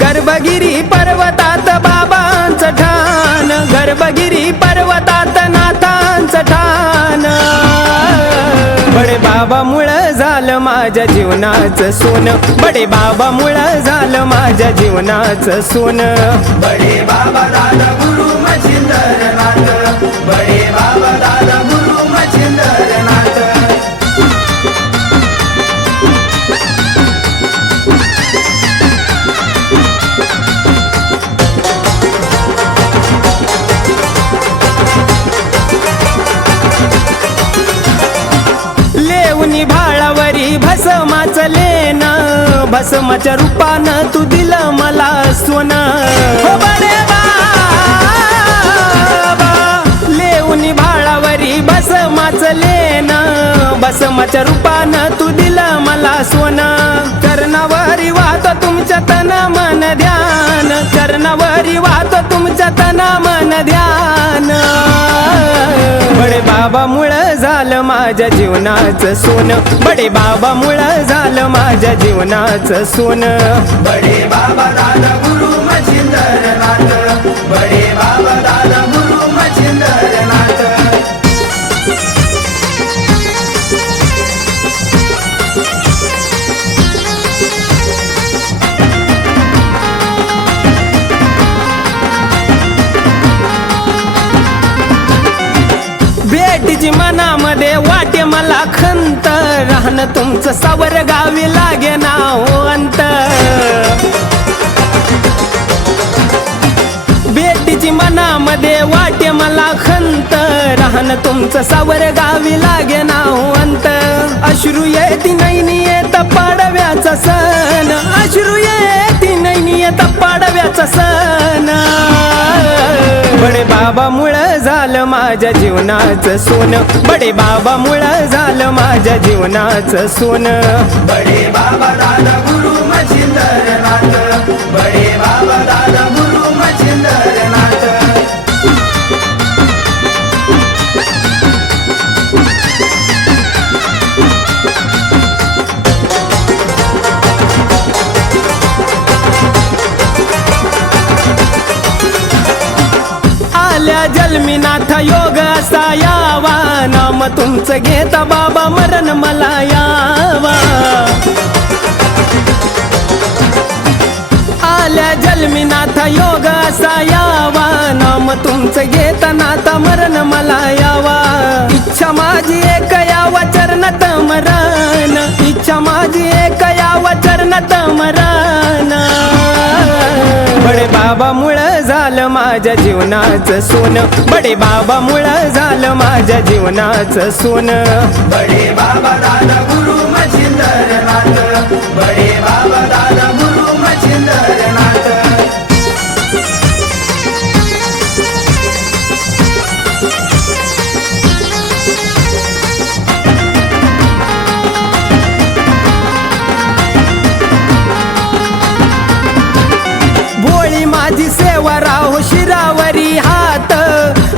गर्भगिरी पर्वतात बाबांचं ठाण, गर्भगिरी पर्वतात नाथांचं ठाण. बडे बाबा मुळे झालं माझ्या जीवनाचं सोनं, बडे बाबा मुळे झालं माझ्या जीवनाचं सोनं. बडे बाबा दादा गुरु मच्छिंद्रनाथ, बडे बाबा दादा गुरु मच्छिंद्रनाथ. लेवनी भाळावरी भस्माचं लेन, भस्माच्या रूपानं तू दिलं मला सोनं. हो बडे बाबा लेवनी भाळावरी भस्माचं लेन, भस्माच्या रूपानं तू दिलं मला सोनं. चरणावरी वाहतो तुमच्या तन मन ध्यान, चरणावरी वाहतो तुमच्या तन मन ध्यान. बडे बाबा मुळे झालं माझ्या जीवनाचं सोनं, बडे बाबा मुळे झालं माझ्या जीवनाचं सोनं. बडे बाबा दादा गुरु मच्छिंद्रनाथ, बडे बाबा दादा गुरु मच्छिंद्रनाथ. भेटीची मनामध्ये वाटे मला खंत, राहणं तुमचं सावर गावी लागे नाव अंत. भेटीची मनामध्ये वाटे मला खंत, राहणं तुमचं सावर गावी लागे नाव अंत. अश्रू येती नैनी येत पाडव्याचा सण, अश्रू येती नैनी येत पाडव्याचा सण. बडे बाबा मुळे झालं माझ्या जीवनाचं सोनं, बडे बाबा मुळे झालं माझ्या जीवनाचं सोनं. बडे बाबा दादा गुरु मच्छिंद्रनाथ, बडे बाबा दादा गुरु मच्छिंद्रनाथ. जन्मीनाथ योग असा यावा, नाम तुमचं घेता बाबा मरण मला यावा. आल्या जन्मीनाथ योग असा यावा, नाम तुमचं घेता नाथा मरण मला यावा. इच्छा माझी एक यावा चरणात मरण, इच्छा माझी एक यावा चरणात मरण. बडे बाबा मुळे झालं माझ्या जीवनाचं सोनं, बडे बाबा मुळे झालं माझ्या जीवनाचं सोनं. बडे बाबा दादा गुरु मच्छिंद्रनाथ, बडे बाबा दादा गुरु मच्छिंद्रनाथ. भोळी माझी सेवा राहो शिरावरी हात,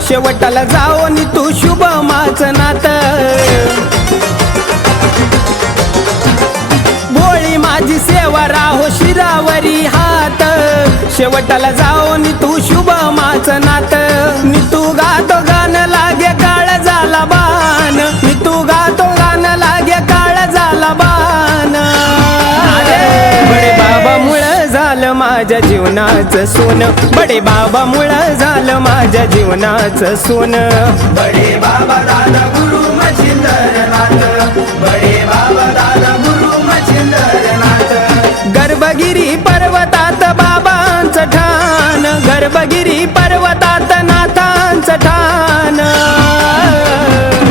शेवटाला जाओ नि तू शुभ माझं नात. भोळी माझी सेवा राहो शिरावरी हात, शेवटाला जाओ नि तू शुभ माझं नात. नि तू गातो गाणं लागे काळ झाला बाण, नि तू गातो गाणं लागे काळ झाला बाण. बडे बाबा मुळे झालं माझ्या जीवनाचं सोनं, बडे बाबा मुळे झालं माझ्या जीवनाचं सोनं. बडे बाबा दादा गुरु मच्छिंद्रनाथ, बडे बाबा दादा गुरु मच्छिंद्रनाथ. गर्भगिरी पर्वतात बाबांचं ठाण, गर्भगिरी पर्वतात नाथांचं ठाण.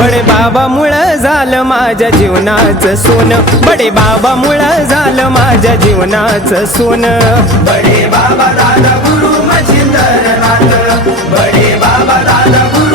बडे बाबा मुळे झालं माझ्या जीवनाचं सोनं, बडे बाबा मुळे झालं माझ्या जीवनाचं सोनं. बडे बाबा दादा गुरु मच्छिंद्रनाथ, बडे बाबा दादा गुरु